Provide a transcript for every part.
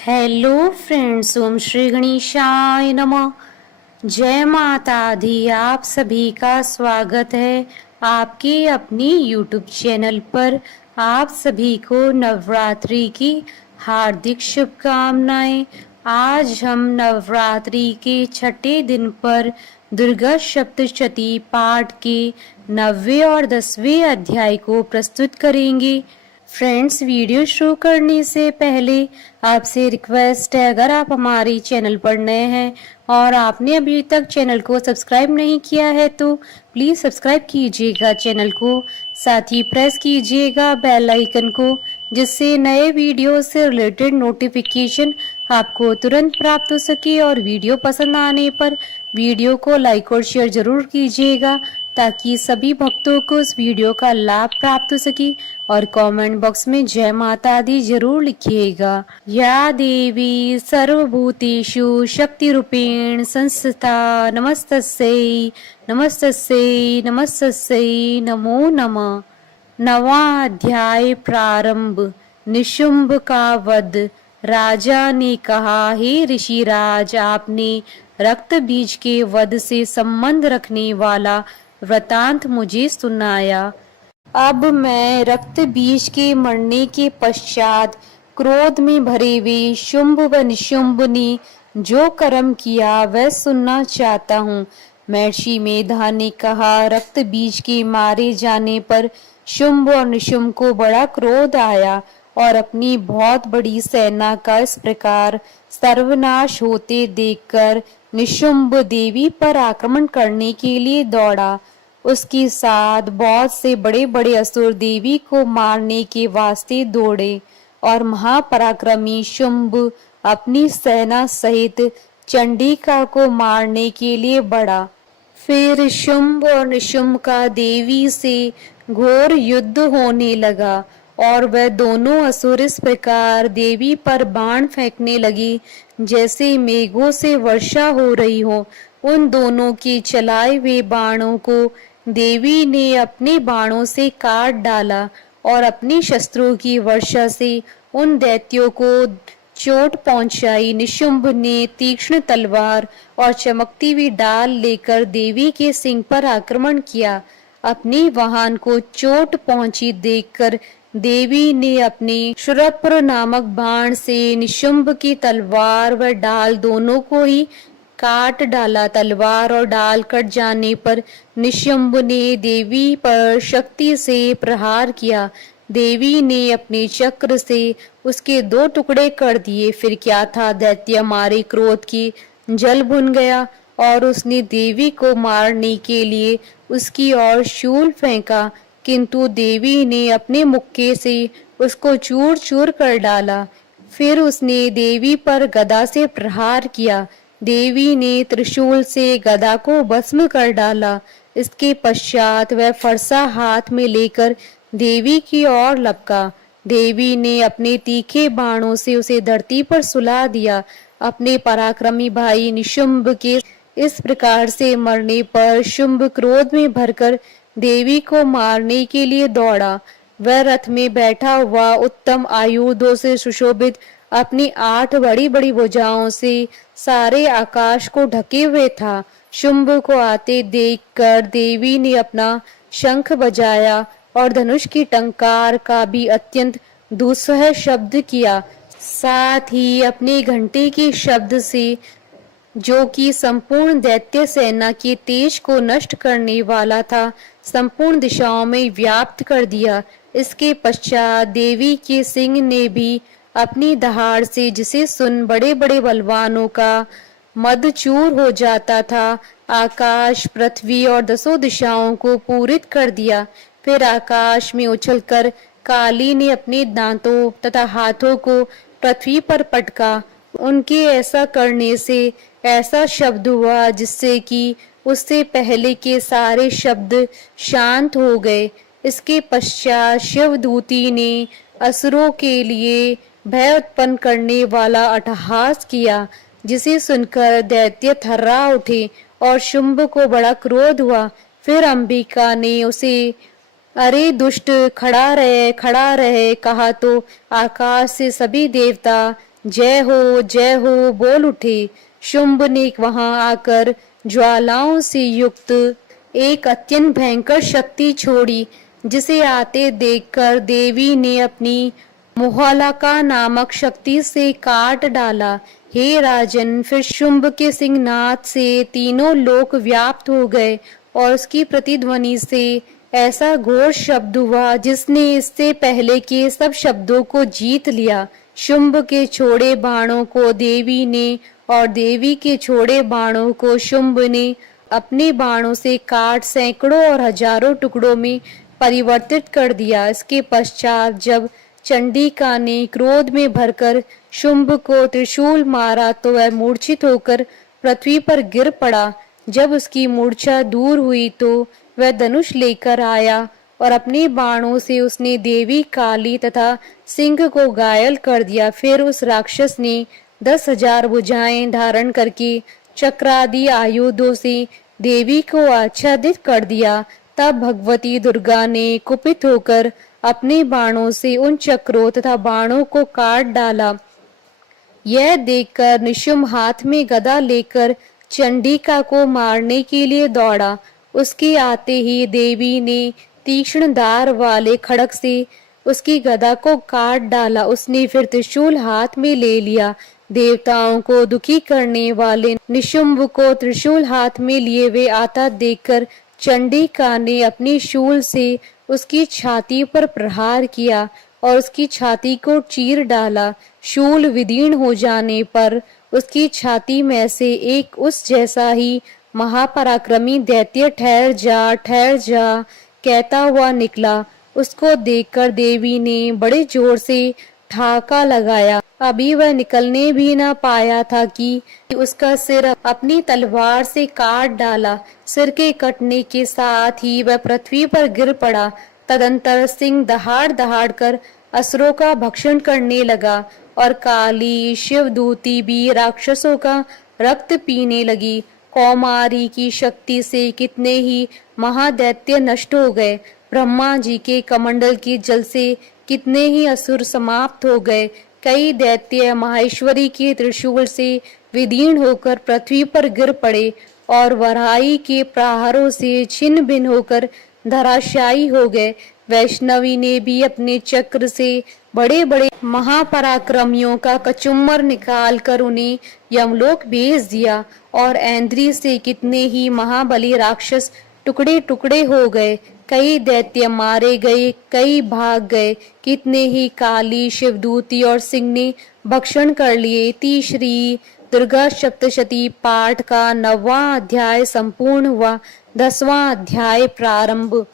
Hello friends, ओम श्री गणेशाय नमः। जय माता दी। आप सभी का स्वागत है आपके अपनी यूट्यूब चैनल पर। आप सभी को नवरात्रि की हार्दिक शुभकामनाएं। आज हम नवरात्रि के छठे दिन पर दुर्गा सप्तशती पाठ के 9वें और 10वें अध्याय को प्रस्तुत करेंगे। फ्रेंड्स, वीडियो शुरू करने से पहले आपसे रिक्वेस्ट है, अगर आप हमारे चैनल पर नए हैं और आपने अभी तक चैनल को सब्सक्राइब नहीं किया है तो प्लीज़ सब्सक्राइब कीजिएगा चैनल को। साथ ही प्रेस कीजिएगा बेल आइकन को, जिससे नए वीडियो से रिलेटेड नोटिफिकेशन आपको तुरंत प्राप्त हो सके। और वीडियो पसंद आने पर वीडियो को लाइक और शेयर जरूर कीजिएगा, ताकि सभी भक्तों को इस वीडियो का लाभ प्राप्त हो सके। और कमेंट बॉक्स में जय माता दी जरूर लिखिएगा। या देवी सर्वभूतेषु शक्ति रूपेण संस्थिता नमस्तस्यै नमस्तस्यै नमस्तस्यै नमो नमः। नवा अध्याय प्रारंभ। निशुंभ का वध। राजा ने कहा, हे ऋषिराज, आपने रक्त बीज के वध से संबंध रखने वाला वृतांत मुझे सुनाया। अब मैं रक्त बीज के मरने के पश्चात क्रोध में भरे हुए शुंभ व निशुंभ ने जो कर्म किया वह सुनना चाहता हूँ। महर्षि मेधा ने कहा, रक्त बीज के मारे जाने पर शुंभ और निशुंभ को बड़ा क्रोध आया और अपनी बहुत बड़ी सेना का इस प्रकार सर्वनाश होते देखकर निशुंभ देवी पर आक्रमण करने के लिए दौड़ा। उसके साथ बहुत से बड़े बड़े असुर देवी को मारने के वास्ते दौड़े और महापराक्रमी शुंभ अपनी सेना सहित चंडिका को मारने के लिए बढ़ा। फिर शुंभ और निशुंभ का देवी से घोर युद्ध होने लगा और वह दोनों असुर इस प्रकार देवी पर बाण फेंकने लगे जैसे मेघों से वर्षा हो रही हो। उन दोनों के चलाए हुए बाणों को देवी ने अपने बाणों से काट डाला और अपनी शस्त्रों की वर्षा से उन दैत्यों को चोट पहुंचाई। निशुंभ ने तीक्ष्ण तलवार और चमकती हुई डाल लेकर देवी के सिंह पर आक्रमण किया। अपनी वाहन को चोट पहुंची देखकर देवी ने अपने शूरप्र नामक बाण से निशुंभ की तलवार व डाल दोनों को ही काट डाला। तलवार और डाल कट जाने पर निशुंभ ने देवी पर शक्ति से प्रहार किया। देवी ने अपने चक्र से उसके 2 टुकड़े कर दिए। फिर क्या था, दैत्य मारे क्रोध की जल भुन गया और उसने देवी को मारने के लिए उसकी ओर शूल फेंका, किंतु देवी ने अपने मुक्के से उसको चूर चूर कर डाला। फिर उसने देवी पर गदा से प्रहार किया। देवी ने त्रिशूल से गदा को भस्म कर डाला। इसके पश्चात वह फरसा हाथ में लेकर देवी की ओर लपका। देवी ने अपने तीखे बाणों से उसे धरती पर सुला दिया। अपने पराक्रमी भाई निशुंभ के इस प्रकार से मरने पर शुंभ क्रोध में भरकर देवी को मारने के लिए दौड़ा। वह रथ में बैठा हुआ उत्तम आयुधों से सुशोभित अपनी 8 बड़ी बड़ी भुजाओं से सारे आकाश को ढके हुए था। शुंभ को आते देखकर देवी ने अपना शंख बजाया और धनुष की टंकार का भी अत्यंत दुस्सह शब्द किया। साथ ही अपने घंटे के शब्द से, जो कि संपूर्ण दैत्य सेना के तेज को नष्ट करने वाला था, संपूर्ण दिशाओं में व्याप्त कर दिया। इसके पश्चात देवी के सिंह ने भी अपनी दहाड़ से, जिसे सुन बड़े बड़े बलवानों का मद चूर हो जाता था, आकाश, पृथ्वी और 10 दिशाओं को पूरित कर दिया। फिर आकाश में उछलकर काली ने अपने दांतों तथा हाथों को पृथ्वी पर पटका। उनके ऐसा करने से ऐसा शब्द हुआ जिससे कि उससे पहले के सारे शब्द शांत हो गए। इसके पश्चात शिवदूती ने असुरों के लिए भय उत्पन्न करने वाला अट्टहास किया, जिसे सुनकर दैत्य थर्रा उठे और शुंभ को बड़ा क्रोध हुआ। फिर अंबिका ने उसे, अरे दुष्ट, खड़ा रहे कहा तो आकाश से सभी देवता जय हो बोल उठे। शुंभ ने वहां आकर ज्वालाओं से युक्त एक अत्यंत भयंकर शक्ति छोड़ी, जिसे आते देखकर देवी ने अपनी मोहलका नामक शक्ति से काट डाला। हे राजन, फिर शुंभ के सिंहनाद से तीनों लोक व्याप्त हो गए और उसकी प्रतिध्वनि से ऐसा घोर शब्द हुआ जिसने इससे पहले के सब शब्दों को जीत लिया। शुंभ के छोड़े बाणों को देवी ने और देवी के छोड़े बाणों को शुंभ ने अपने बाणों से काट सैकड़ों और हजारों टुकड़ों में परिवर्तित कर दिया। इसके पश्चात जब चंडिका ने क्रोध में भरकर शुंभ को त्रिशूल मारा तो वह मूर्छित होकर पृथ्वी पर गिर पड़ा। जब उसकी मूर्छा दूर हुई तो वह धनुष लेकर आया और अपने बाणों से उसने देवी काली तथा सिंह को घायल कर दिया। फिर उस राक्षस ने 10,000 भुजाएं धारण करके चक्रादि आयुधों से देवी को आच्छादित कर दिया। तब भगवती दुर्गा ने कुपित होकर अपने बाणों से उन चक्रों तथा बाणों को काट डाला। यह देखकर निशुंभ हाथ में गदा लेकर चंडिका को मारने के लिए दौड़ा। उसके आते ही देवी ने तीक्ष्ण धार वाले खड़ग से उसकी गदा को काट डाला। उसने फिर त्रिशूल हाथ में ले लिया। देवताओं को दुखी करने वाले निशुंभ को त्रिशूल हाथ में लिए वे आता देखकर चंडिका ने अपनी शूल से उसकी छाती पर प्रहार किया और उसकी छाती को चीर डाला। शूल विदीर्ण हो जाने पर उसकी छाती में से एक उस जैसा ही महापराक्रमी दैत्य ठहर जा कहता हुआ निकला। उसको देखकर देवी ने बड़े जोर से ठाका लगाया। अभी वह निकलने भी न पाया था कि उसका सिर अपनी तलवार से काट डाला। सिर के कटने के साथ ही वह पृथ्वी पर गिर पड़ा। तदंतर सिंह दहाड़ दहाड़ कर असुरों का भक्षण करने लगा और काली शिवदूती भी राक्षसों का रक्त पीने लगी। कौमारी की शक्ति से कितने ही महादैत्य नष्ट हो गए। ब्रह्मा जी के कमंडल के जल से कितने ही असुर समाप्त हो गए। कई दैत्य माहेश्वरी के त्रिशूल से विदीर्ण होकर पृथ्वी पर गिर पड़े और वराही के प्रहारों से छिन्न भिन्न होकर धराशायी हो गए। वैष्णवी ने भी अपने चक्र से बड़े बड़े महापराक्रमियों का कचुम्बर निकाल कर उन्हें यमलोक भेज दिया और ऐन्द्री से कितने ही महाबली राक्षस टुकड़े टुकड़े हो गए। कई दैत्य मारे गए, कई भाग गए। कितने ही काली शिवदूती और सिंह ने भक्षण कर लिए। इति श्री दुर्गा सप्तशती पाठ का 9वां अध्याय संपूर्ण हुआ। 10वां अध्याय प्रारंभ।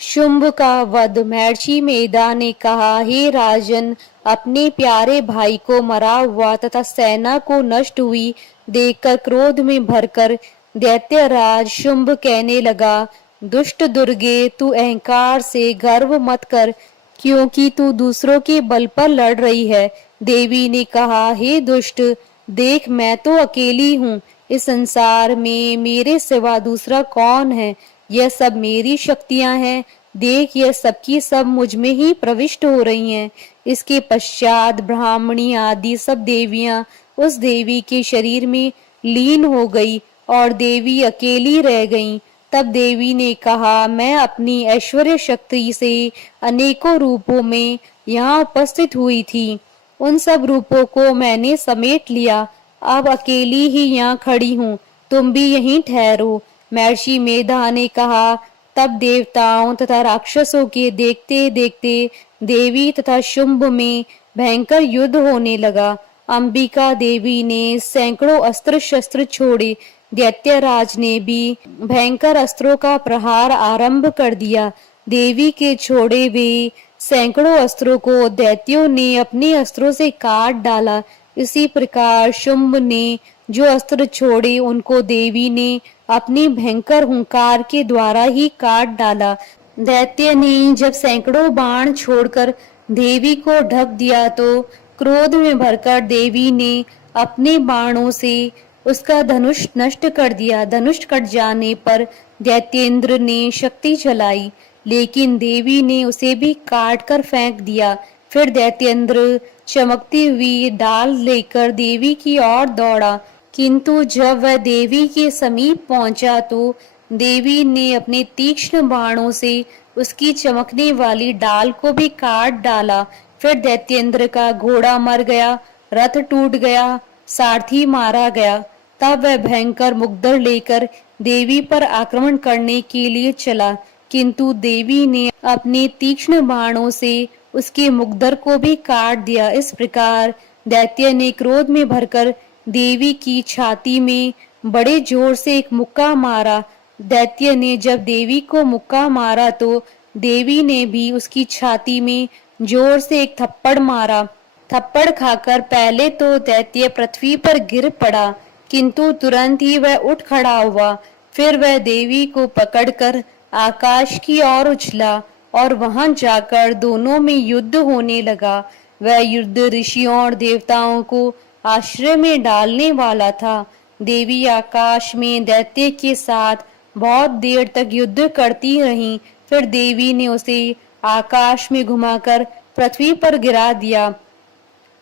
शुंभ का वध। महर्षि मेधा ने कहा, हे राजन, अपने प्यारे भाई को मरा हुआ तथा सेना को नष्ट हुई देखकर क्रोध में भरकर दैत्यराज शुंभ कहने लगा, दुष्ट दुर्गे, तू अहंकार से गर्व मत कर, क्योंकि तू दूसरों के बल पर लड़ रही है। देवी ने कहा, हे दुष्ट, देख मैं तो अकेली हूँ। इस संसार में मेरे सिवा दूसरा कौन है? यह सब मेरी शक्तियां हैं। देख, यह सबकी सब मुझ में ही प्रविष्ट हो रही हैं। इसके पश्चात ब्राह्मणी आदि सब देवियां उस देवी के शरीर में लीन हो गई और देवी अकेली रह गईं। तब देवी ने कहा, मैं अपनी ऐश्वर्य शक्ति से अनेकों रूपों में यहाँ उपस्थित हुई थी। उन सब रूपों को मैंने समेट लिया। अब अकेली ही यहाँ खड़ी हूँ, तुम भी यहीं ठहरो। महर्षि मेधा ने कहा। तब देवताओं तथा राक्षसों के देखते देखते देवी तथा शुंभ में भयंकर युद्ध होने लगा। अंबिका देवी ने सैकड़ों अस्त्र शस्त्र छोड़े। दैत्यराज ने भी भयंकर अस्त्रों का प्रहार आरंभ कर दिया। देवी के छोड़े वे सैकड़ों अस्त्रों को दैत्यों ने अपने अस्त्रों से काट डाला। इसी प्रकार शुंभ ने जो अस्त्र छोड़े उनको देवी ने अपनी भयंकर हुंकार के द्वारा ही काट डाला। दैत्य ने जब सैकड़ों बाण छोड़कर देवी को ढक दिया तो क्रोध में भरकर देवी ने अपने बाणों से उसका धनुष नष्ट कर दिया। धनुष कट जाने पर दैत्येंद्र ने शक्ति चलाई, लेकिन देवी ने उसे भी काट कर फेंक दिया। फिर दैत्येंद्र चमकती हुई डाल लेकर देवी की ओर दौड़ा, किंतु जब वह देवी के समीप पहुंचा तो देवी ने अपने तीक्ष्ण बाणों से उसकी चमकने वाली डाल को भी काट डाला। फिर दैत्येंद्र का घोड़ा मर गया, रथ टूट गया, सारथी मारा गया। तब वह भयंकर मुग्दर लेकर देवी पर आक्रमण करने के लिए चला, किंतु देवी ने अपने तीक्ष्ण बाणों से उसके मुग्दर को भी काट दिया। इस प्रकार दैत्य ने क्रोध में भरकर देवी की छाती में बड़े जोर से एक मुक्का मारा। दैत्य ने जब देवी को मुक्का मारा तो देवी ने भी उसकी छाती में जोर से एक थप्पड़ मारा। थप्पड़ खाकर पहले तो दैत्य पृथ्वी पर गिर पड़ा, किंतु तुरंत ही वह उठ खड़ा हुआ। फिर वह देवी को पकड़कर आकाश की ओर उछला और वहां जाकर दोनों में युद्ध होने लगा। वह युद्ध ऋषियों और देवताओं को आश्चर्य में डालने वाला था। देवी आकाश में दैत्य के साथ बहुत देर तक युद्ध करती रही। फिर देवी ने उसे आकाश में घुमाकर पृथ्वी पर गिरा दिया।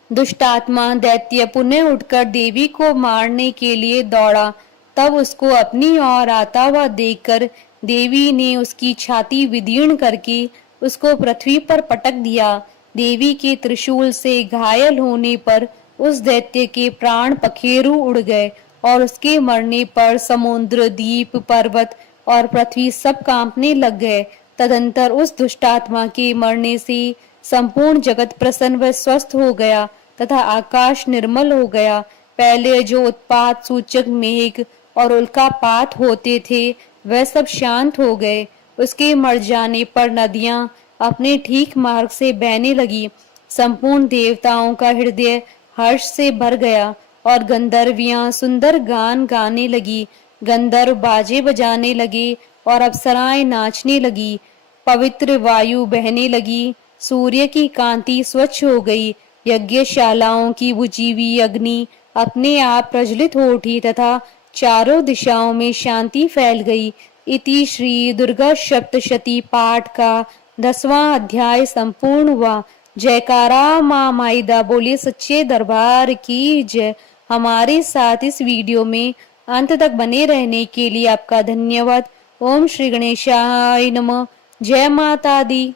दुष्टात्मा दैत्य पुनः उठकर देवी को मारने के लिए दौड़ा। तब उसको अपनी ओर आता हुआ देखकर देवी ने उसकी छाती विदीर्ण करके उसको पृथ्वी पर पटक दिया। देवी के त्रिशूल से घायल होने पर उस दैत्य के प्राण पखेरु उड़ गए और उसके मरने पर समुद्र, द्वीप, पर्वत और पृथ्वी सब कांपने लग गए। तदंतर उस दुष्टात्मा के मरने से संपूर्ण जगत प्रसन्न व स्वस्थ हो गया तथा आकाश निर्मल हो गया। पहले जो उत्पात सूचक मेघ और उल्कापात होते थे वह सब शांत हो गए। उसके मर जाने पर नदियां अपने ठीक मार्ग से बहने लगी। संपूर्ण देवताओं का हृदय हर्ष से भर गया और गंधर्वियां सुंदर गान गाने लगी। गंधर्व बाजे बजाने लगे और अप्सराएं नाचने लगी। पवित्र वायु बहने लगी। सूर्य की कांति स्वच्छ हो गई। यज्ञशालाओं की बुझी हुई अग्नि अपने आप प्रज्वलित हो उठी तथा चारों दिशाओं में शांति फैल गई। इति श्री दुर्गा सप्तशती पाठ का 10वां अध्याय संपूर्ण हुआ। जयकारा माँ माईदा, बोलिए सच्चे दरबार की जय। हमारे साथ इस वीडियो में अंत तक बने रहने के लिए आपका धन्यवाद। ओम श्री गणेशाय नमः। जय माता दी।